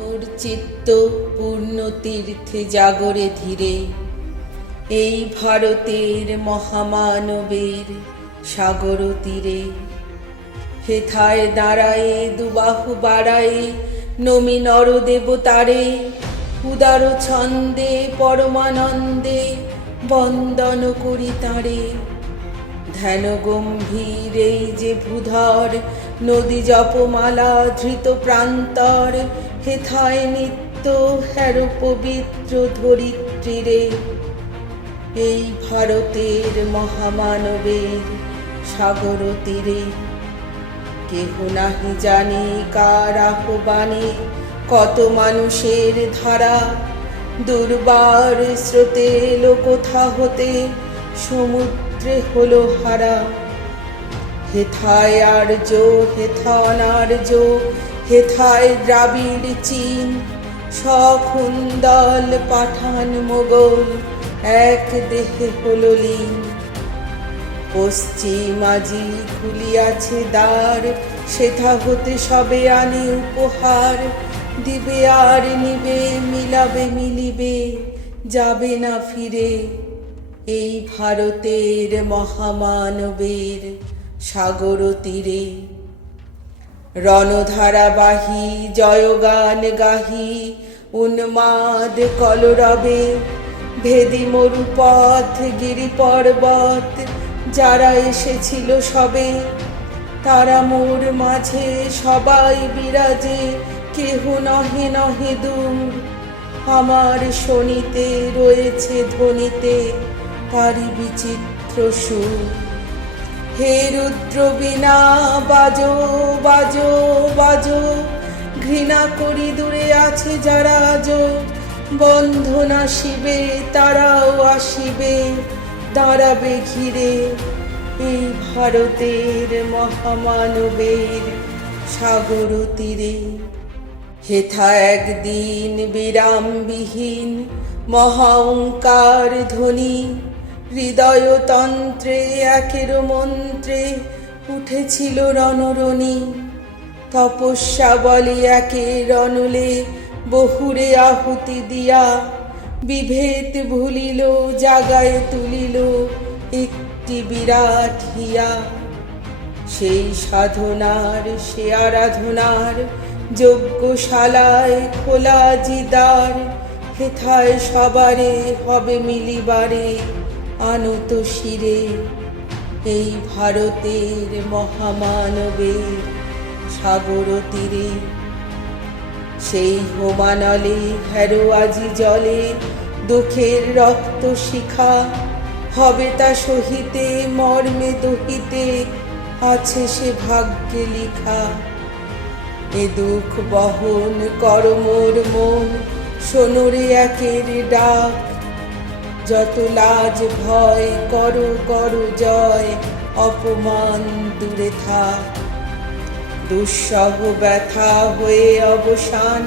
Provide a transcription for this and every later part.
মোর চিত্ত পূর্ণ তীর্থে জাগরে ধীরে, এই ভারতের মহামানবের সাগর তীরে। হেথায় দাঁড়ায়ে দুবাহু বাড়ায়ে নমি নরদেবতারে, উদার ছন্দে পরমানন্দে বন্দন করি তাঁরে। ধ্যান গম্ভীর এই যে ভূধর নদী জপমালা ধৃত প্রান্তর, হেথায় নিত্য হের পবিত্র ধরিত্রীরে। এই ভারতের মহামানবের সাগর তীরে, কেহ নাহি জানে কার আহ্বানে কত মানুষের ধারা, দুর্বার স্রোতে লোকথা হতে সমুদ্রে হলো হারা। হেথায় আর্য হেথা অনার্য, হেথায় দ্রাবিড় চীন, সখুন্দল পাঠান মোগল এক দেহে হলো লীন। পশ্চিমাজি খুলিয়াছে দ্বার, সেথা হতে সবে আনে উপহার। দিবে আর নিবে মিলাবে মিলিবে, যাবে না ফিরে। এই ভারতের মহামানবের সাগর তীরে। রণধারাবাহী জয়গান গাহি উন্মাদ কলরবে, ভেদি মরুপথ গিরি পর্বত যারা এসেছিল সবে। তারা মোর মাঝে সবাই বিরাজে, কেহ নহে নহে দূর। আমার শোনিতে রয়েছে ধ্বনিতে তারি বিচিত্র সুর। হে রুদ্র বীণা বাজো বাজো বাজো, ঘৃণা করি দূরে আছে যারা আজো। বন্ধন আসিবে তারাও আসিবে, দাঁড়াবে ঘিরে। এই ভারতের মহামানবের সাগর তীরে। হেথা একদিন বিরামবিহীন মহা ওঙ্কার ধ্বনি, হৃদয়তন্ত্রে একের মন্ত্রে উঠেছিল রণরণী। তপস্যা বলে একের অনলে বহুরে আহুতি দিয়া, বিভেদ ভুলিল জাগায় তুলিল একটি বিরাট হিয়া। সেই সাধনার সে আরাধনার যজ্ঞশালায় খোলা জিদার, হেথায় সবারে হবে মিলিবারে আনত শিরে। এই ভারতের মহামানবের সাগর তীরে। সেই হোমানলে হেরো আজি জলে দুঃখের রক্ত শিখা, হবে তা সহিতে মর্মে দহিতে আছে সে ভাগ্যে লিখা। এ দুঃখ বহন কর মোর মন, শোনরে একের ডাক। যত লাজ ভয় করো করো জয়, অপমান দূরে থাক। দুঃসহ ব্যথা হয়ে অবসান,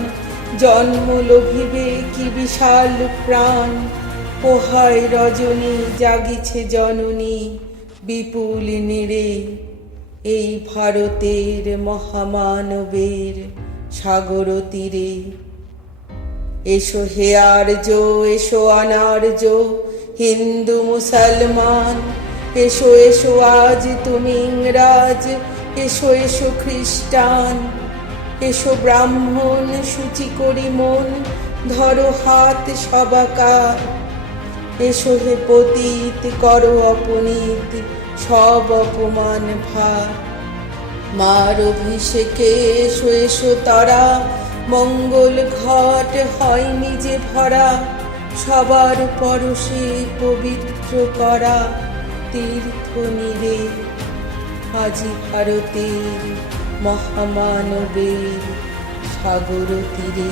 জন্ম লোভিবে কি বিশাল প্রাণ। পোহায় রজনী জাগিছে জননী বিপুল নীড়ে। এই ভারতের মহামানবের সাগর তীরে। এসো হে আর্য এসো অনার্য, হিন্দু মুসলমান, এসো এসো আজ তুমি ইংরাজ, এসো এসো খ্রিস্টান। এসো ব্রাহ্মণ শুচি করি মন, ধরো হাত সবাকার। এসো হে পতিত করো অপনীত সব অপমান ভার। মার অভিষেকে এসো এসো তারা, মঙ্গল ঘট হয়নি যে ভরা। সবার পরশে পবিত্র করা তীর্থ নীরে। আজি ভারতের মহামানবের সাগর তীরে।